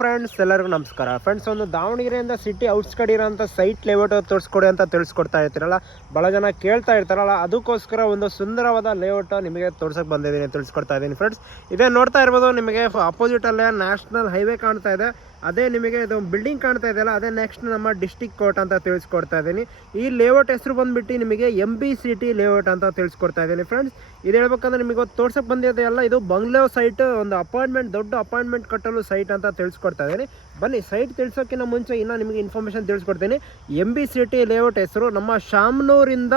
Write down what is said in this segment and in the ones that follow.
Friends ಎಲ್ಲರಿಗೂ ನಮಸ್ಕಾರ. Friends ಒಂದು ದಾವಣಗೆರೆಯಿಂದ ಸಿಟಿ ಔಟ್ಸ್ ಕಡೆ ಇರೋಂಥ ಸೈಟ್ ಲೇಔಟ್ ತೋರಿಸ್ಕೊಡಿ ಅಂತ ತಿಳಿಸ್ಕೊಡ್ತಾ ಇರ್ತೀರಲ್ಲ? ಭಾಳ ಜನ ಕೇಳ್ತಾ ಇರ್ತಾರಲ್ಲ, ಅದಕ್ಕೋಸ್ಕರ ಒಂದು ಸುಂದರವಾದ ಲೇಔಟ್ ನಿಮಗೆ ತೋರ್ಸಕ್ಕೆ ಬಂದಿದ್ದೀನಿ ತಿಳಿಸ್ಕೊಡ್ತಾ ಇದ್ದೀನಿ ಫ್ರೆಂಡ್ಸ್ ಇದೇ ನೋಡ್ತಾ ಇರ್ಬೋದು, ನಿಮಗೆ ಅಪೋಸಿಟಲ್ಲೇ ನ್ಯಾಷನಲ್ ಹೈವೇ ಕಾಣ್ತಾ ಇದೆ. ಅದೇ ನಿಮಗೆ ಇದು ಬಿಲ್ಡಿಂಗ್ ಕಾಣ್ತಾ ಇದೆಯಲ್ಲ, ಅದೇ ನೆಕ್ಸ್ಟ್ ನಮ್ಮ ಡಿಸ್ಟಿಕ್ ಕೋರ್ಟ್ ಅಂತ ತಿಳಿಸ್ಕೊಡ್ತಾ ಇದ್ದೀನಿ. ಈ ಲೇಔಟ್ ಹೆಸರು ಬಂದ್ಬಿಟ್ಟು ನಿಮಗೆ ಎಂ ಬಿ ಸಿಟಿ ಲೇಔಟ್ ಅಂತ ತಿಳಿಸ್ಕೊಡ್ತಾ ಇದ್ದೀನಿ ಫ್ರೆಂಡ್ಸ್ ಇದು ಹೇಳ್ಬೇಕಂದ್ರೆ ನಿಮಗೆ ಇವತ್ತು ತೋರ್ಸಕ್ಕೆ ಬಂದಿದೆಯಲ್ಲ ಇದು ಬಂಗ್ಲೋ ಸೈಟ್ ಒಂದು ಅಪಾಯಿಂಟ್ಮೆಂಟ್ ದೊಡ್ಡ ಅಪಾಯಿಂಟ್ಮೆಂಟ್ ಕಟ್ಟಲು ಸೈಟ್ ಅಂತ ತಿಳಿಸ್ಕೊಡ್ತಾ ಇದ್ದೀನಿ. ಬನ್ನಿ ಸೈಟ್ ತಿಳಿಸೋಕ್ಕಿಂತ ಮುಂಚೆ ಇನ್ನೂ ನಿಮಗೆ ಇನ್ಫಾರ್ಮೇಷನ್ ತಿಳಿಸ್ಕೊಡ್ತೀನಿ. ಎಂ ಬಿ ಸಿಟಿ ಲೇಔಟ್ ಹೆಸರು ನಮ್ಮ ಶಾಮನೂರಿಂದ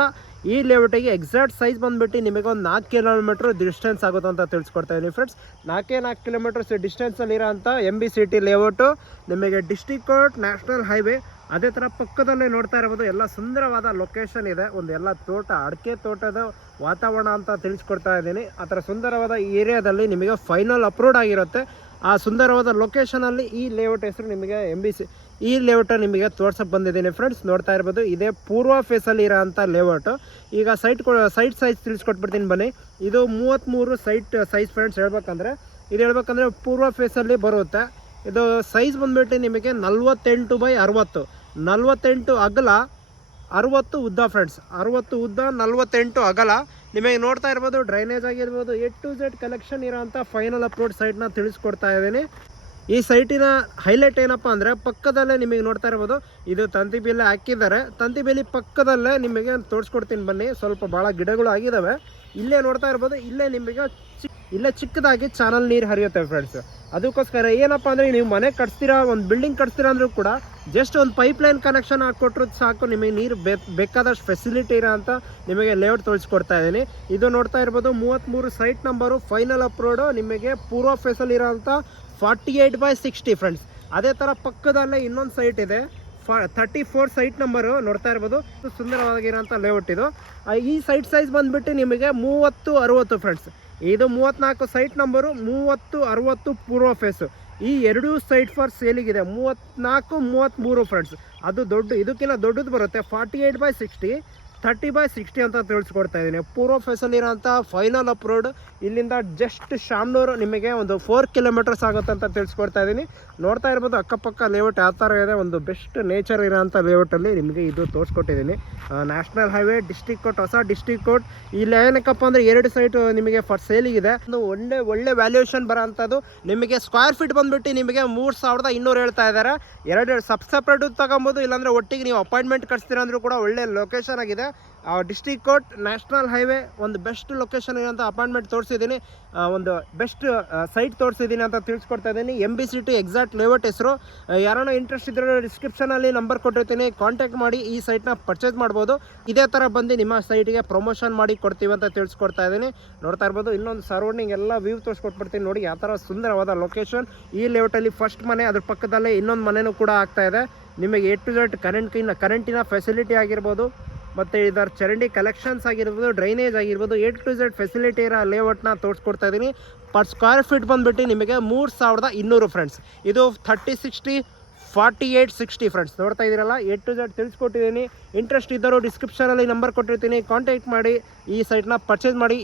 ಈ ಲೇಔಟಿಗೆ ಎಕ್ಸಾಕ್ಟ್ ಸೈಜ್ ಬಂದ್ಬಿಟ್ಟು ನಿಮಗೆ ಒಂದು ನಾಲ್ಕು ಕಿಲೋಮೀಟ್ರ್ ಡಿಸ್ಟೆನ್ಸ್ ಆಗುತ್ತೆ ಅಂತ ತಿಳಿಸ್ಕೊಡ್ತಾ ಇದ್ದೀನಿ ಫ್ರೆಂಡ್ಸ್ ನಾಲ್ಕೇ ನಾಲ್ಕು ಕಿಲೋಮೀಟರ್ಸ್ ಡಿಸ್ಟೆನ್ಸಲ್ಲಿ ಇರೋಂಥ M B C T layout, ನಿಮಗೆ ಡಿಸ್ಟಿಕ್ ಕೋರ್ಟ್ ನ್ಯಾಷನಲ್ ಹೈವೇ ಅದೇ ಥರ ಪಕ್ಕದಲ್ಲೇ ನೋಡ್ತಾ ಇರ್ಬೋದು. ಎಲ್ಲ ಸುಂದರವಾದ ಲೊಕೇಶನ್ ಇದೆ. ಒಂದು ಎಲ್ಲ ತೋಟ, ಅಡಿಕೆ ತೋಟದ ವಾತಾವರಣ ಅಂತ ತಿಳಿಸ್ಕೊಡ್ತಾ ಇದ್ದೀನಿ. ಆ ಥರ ಸುಂದರವಾದ ಏರಿಯಾದಲ್ಲಿ ನಿಮಗೆ ಫೈನಲ್ ಅಪ್ರೂವ್ಡ್ ಆಗಿರುತ್ತೆ. ಆ ಸುಂದರವಾದ ಲೊಕೇಶನಲ್ಲಿ ಈ ಲೇಔಟ್ ಹೆಸರು ನಿಮಗೆ ಎಂ ಬಿ ಸಿ ಈ ಲೇಔಟ ನಿಮಗೆ ತೋರ್ಸಕ್ಕೆ ಬಂದಿದ್ದೀನಿ ಫ್ರೆಂಡ್ಸ್ ನೋಡ್ತಾ ಇರ್ಬೋದು, ಇದೇ ಪೂರ್ವ ಫೇಸಲ್ಲಿ ಇರೋಂಥ ಲೇಔಟು ಈಗ ಸೈಟ್ ಕೊ ಸೈಟ್ ಸೈಜ್ ತಿಳಿಸ್ಕೊಟ್ಬಿಡ್ತೀನಿ ಬನ್ನಿ. ಇದು ಮೂವತ್ತ್ಮೂರು ಸೈಟ್ ಸೈಜ್ ಫ್ರೆಂಡ್ಸ್ ಹೇಳ್ಬೇಕಂದ್ರೆ, ಇದು ಹೇಳ್ಬೇಕಂದ್ರೆ ಪೂರ್ವ ಫೇಸಲ್ಲಿ ಬರುತ್ತೆ. ಇದು ಸೈಜ್ ಬಂದುಬಿಟ್ಟು ನಿಮಗೆ ನಲ್ವತ್ತೆಂಟು ಬೈ ಅರವತ್ತು. ನಲ್ವತ್ತೆಂಟು ಅಗಲ ಅರುವತ್ತು ಉದ್ದ ಫ್ರೆಂಡ್ಸ್ ಅರುವತ್ತು ಉದ್ದ ನಲ್ವತ್ತೆಂಟು ಅಗಲ. ನಿಮಗೆ ನೋಡ್ತಾ ಇರ್ಬೋದು ಡ್ರೈನೇಜ್ ಆಗಿರ್ಬೋದು ಎ ಟು ಜೆಡ್ ಕಲೆಕ್ಷನ್ ಇರೋಂಥ ಫೈನಲ್ ಅಪ್ರೋಡ್ ಸೈಟ್ನ ತಿಳಿಸ್ಕೊಡ್ತಾ ಇದ್ದೀನಿ. ಈ ಸೈಟಿನ ಹೈಲೈಟ್ ಏನಪ್ಪ ಅಂದರೆ, ಪಕ್ಕದಲ್ಲೇ ನಿಮಗೆ ನೋಡ್ತಾ ಇರ್ಬೋದು, ಇದು ತಂತಿ ಬೇಲಿ ಹಾಕಿದ್ದಾರೆ. ತಂತಿ ಬೇಲಿ ಪಕ್ಕದಲ್ಲೇ ನಿಮಗೆ ತೋರಿಸ್ಕೊಡ್ತೀನಿ ಬನ್ನಿ, ಸ್ವಲ್ಪ ಭಾಳ ಗಿಡಗಳು ಆಗಿದ್ದಾವೆ ಇಲ್ಲೇ ನೋಡ್ತಾ ಇರ್ಬೋದು, ಇಲ್ಲೇ ನಿಮಗೆ ಇಲ್ಲೇ ಚಿಕ್ಕದಾಗಿ ಚಾನಲ್ ನೀರು ಹರಿಯುತ್ತೆ ಫ್ರೆಂಡ್ಸ್ ಅದಕ್ಕೋಸ್ಕರ ಏನಪ್ಪ ಅಂದರೆ ನೀವು ಮನೆ ಕಟ್ಸ್ತೀರಾ, ಒಂದು ಬಿಲ್ಡಿಂಗ್ ಕಟ್ಸ್ತೀರಾ ಅಂದರೂ ಕೂಡ ಜಸ್ಟ್ ಒಂದು ಪೈಪ್ ಲೈನ್ ಕನೆಕ್ಷನ್ ಹಾಕ್ಕೊಟ್ರು ಸಾಕು, ನಿಮಗೆ ನೀರು ಬೇಕಾದಷ್ಟು ಫೆಸಿಲಿಟಿ ಇರೋ ಅಂತ ನಿಮಗೆ ಲೇಔಟ್ ತೋರಿಸ್ಕೊಡ್ತಾ ಇದ್ದೀನಿ. ಇದು ನೋಡ್ತಾ ಇರ್ಬೋದು ಮೂವತ್ತ್ಮೂರು ಸೈಟ್ ನಂಬರು ಫೈನಲ್ ಅಪ್ರೋಡು ನಿಮಗೆ ಪೂರ್ವ ಫೇಸಲ್ಲಿ ಇರೋಂಥ forty eight by sixty friends ಅದೇ ಥರ ಪಕ್ಕದಲ್ಲೇ ಇನ್ನೊಂದು ಸೈಟ್ ಇದೆ. ತರ್ಟಿ ಫೋರ್ ಸೈಟ್ ನಂಬರು ನೋಡ್ತಾ ಇರ್ಬೋದು. ಸುಂದರವಾಗಿರೋಂಥ ಲೇಔಟ್ ಇದು. ಈ ಸೈಟ್ ಸೈಜ್ ಬಂದುಬಿಟ್ಟು ನಿಮಗೆ ಮೂವತ್ತು ಅರುವತ್ತು ಫ್ರೆಂಡ್ಸ್ ಇದು ಮೂವತ್ತ್ನಾಲ್ಕು ಸೈಟ್ ನಂಬರು ಮೂವತ್ತು ಅರುವತ್ತು ಪೂರ್ವ ಫೇಸು ಈ ಎರಡೂ ಸೈಟ್ ಫಾರ್ ಸೇಲಿಗಿದೆ ಮೂವತ್ತ್ನಾಲ್ಕು ಮೂವತ್ತ್ಮೂರು ಫ್ರೆಂಡ್ಸ್ ಅದು ದೊಡ್ಡ, ಇದಕ್ಕಿಂತ ದೊಡ್ಡದು ಬರುತ್ತೆ. Forty eight by sixty thirty by sixty ಅಂತ ತಿಳಿಸ್ಕೊಡ್ತಾ ಇದ್ದೀನಿ. ಪೂರ್ವ ಫೇಸಲ್ಲಿರೋಂಥ ಫೈನಲ್ ಅಪ್ರೋಡ್ ಇಲ್ಲಿಂದ ಜಸ್ಟ್ ಶಾಮ್ನೂರು ನಿಮಗೆ ಒಂದು ಫೋರ್ ಕಿಲೋಮೀಟರ್ಸ್ ಆಗುತ್ತೆ ಅಂತ ತಿಳಿಸ್ಕೊಡ್ತಾ ಇದ್ದೀನಿ. ನೋಡ್ತಾ ಇರ್ಬೋದು ಅಕ್ಕಪಕ್ಕ ಲೇಔಟ್ ಯಾವ ಥರ ಇದೆ, ಒಂದು ಬೆಸ್ಟ್ ನೇಚರ್ ಇರೋಂಥ ಲೇಔಟಲ್ಲಿ ನಿಮಗೆ ಇದು ತೋರಿಸ್ಕೊಟ್ಟಿದ್ದೀನಿ. ನ್ಯಾಷನಲ್ ಹೈವೇ ಡಿಸ್ಟಿಕ್ ಕೋರ್ಟ್ ಹೊಸ ಡಿಸ್ಟಿಕ್ ಕೋರ್ಟ್ ಇಲ್ಲಿ ಏನಕ್ಕಪ್ಪ ಅಂದರೆ ಎರಡು ಸೈಟ್ ನಿಮಗೆ ಫಾರ್ ಸೇಲಿಗಿದೆ ಒಂದು ಒಳ್ಳೆ ಒಳ್ಳೆ ವ್ಯಾಲ್ಯೂಯೇಷನ್ ಬರೋಂಥದ್ದು. ನಿಮಗೆ ಸ್ಕ್ವೇರ್ ಫೀಟ್ ಬಂದುಬಿಟ್ಟು ನಿಮಗೆ ಮೂರು ಸಾವಿರದ ಇನ್ನೂರು ಹೇಳ್ತಾ ಇದ್ದಾರೆ. ಎರಡು ಸಬ್ ಸಪ್ರೇಟು ತಗೊಬೋದು, ಇಲ್ಲಾಂದರೆ ಒಟ್ಟಿಗೆ ನೀವು ಅಪಾಯಿಂಟ್ಮೆಂಟ್ ಕಟ್ಸ್ತೀರ ಅಂದರೂ ಕೂಡ ಒಳ್ಳೆ ಲೊಕೇಶನ್ ಆಗಿದೆ. ಡಿಸ್ಟಿಕ್ ಕೋರ್ಟ್ ನ್ಯಾಷನಲ್ ಹೈವೇ ಒಂದು ಬೆಸ್ಟ್ ಲೊಕೇಶನ್ ಇರೋಂಥ ಅಪಾಯಿಂಟ್ಮೆಂಟ್ ತೋರಿಸಿದ್ದೀನಿ. ಒಂದು ಬೆಸ್ಟ್ ಸೈಟ್ ತೋರಿಸಿದ್ದೀನಿ ಅಂತ ತಿಳಿಸ್ಕೊಡ್ತಾ ಇದ್ದೀನಿ. M B C T exact layout ಹೆಸರು. ಯಾರನ್ನ ಇಂಟ್ರೆಸ್ಟ್ ಇದ್ದರೆ ಡಿಸ್ಕ್ರಿಪ್ಷನಲ್ಲಿ ನಂಬರ್ ಕೊಟ್ಟಿರ್ತೀನಿ. ಕಾಂಟ್ಯಾಕ್ಟ್ ಮಾಡಿ ಈ ಸೈಟ್ನ ಪರ್ಚೇಸ್ ಮಾಡ್ಬೋದು. ಇದೇ ಥರ ಬಂದು ನಿಮ್ಮ ಸೈಟ್ಗೆ ಪ್ರಮೋಷನ್ ಮಾಡಿ ಕೊಡ್ತೀವಿ ಅಂತ ತಿಳಿಸ್ಕೊಡ್ತಾ ಇದ್ದೀನಿ. ನೋಡ್ತಾ ಇರ್ಬೋದು, ಇನ್ನೊಂದು ಸರೌಂಡಿಂಗ್ ಎಲ್ಲ ವ್ಯೂ ತೋರಿಸ್ಕೊಟ್ಬಿಡ್ತೀನಿ ನೋಡಿ, ಯಾವ ಥರ ಸುಂದರವಾದ ಲೊಕೇಶನ್ ಈ ಲೇಔಟಲ್ಲಿ ಫಸ್ಟ್ ಮನೆ, ಅದ್ರ ಪಕ್ಕದಲ್ಲೇ ಇನ್ನೊಂದು ಮನೆಯೂ ಕೂಡ ಆಗ್ತಾ ಇದೆ. ನಿಮಗೆ ಎ ಟು ಝೆಡ್ ಕರೆಂಟ್ ಕರೆಂಟಿನ ಫೆಸಿಲಿಟಿ ಆಗಿರ್ಬೋದು. ಮತ್ತು ಇದರ ಚರಂಡಿ ಕಲೆಕ್ಷನ್ಸ್ ಆಗಿರ್ಬೋದು ಡ್ರೈನೇಜ್ ಆಗಿರ್ಬೋದು ಏಟ್ ಟು ಝೆಡ್ ಫೆಸಿಲಿಟಿ ಇರೋ ಲೇಔಟ್ನ ತೋರಿಸ್ಕೊಡ್ತಾ ಇದ್ದೀನಿ ಪರ್ ಸ್ಕ್ವೇರ್ ಫೀಟ್ ಬಂದುಬಿಟ್ಟು ನಿಮಗೆ ಮೂರು ಸಾವಿರದ ಇನ್ನೂರು ಫ್ರೆಂಡ್ಸ್ ಇದು thirty sixty forty eight sixty friends ನೋಡ್ತಾ ಇದ್ದೀರಲ್ಲ ಎ ಟು ಝೆಡ್ ತಿಳಿಸ್ಕೊಟ್ಟಿದ್ದೀನಿ. ಇಂಟ್ರೆಸ್ಟ್ ಇದ್ದರೂ ಡಿಸ್ಕ್ರಿಪ್ಷನಲ್ಲಿ ನಂಬರ್ ಕೊಟ್ಟಿರ್ತೀನಿ. ಕಾಂಟ್ಯಾಕ್ಟ್ ಮಾಡಿ, ಈ ಸೈಟ್ನ ಪರ್ಚೇಸ್ ಮಾಡಿ.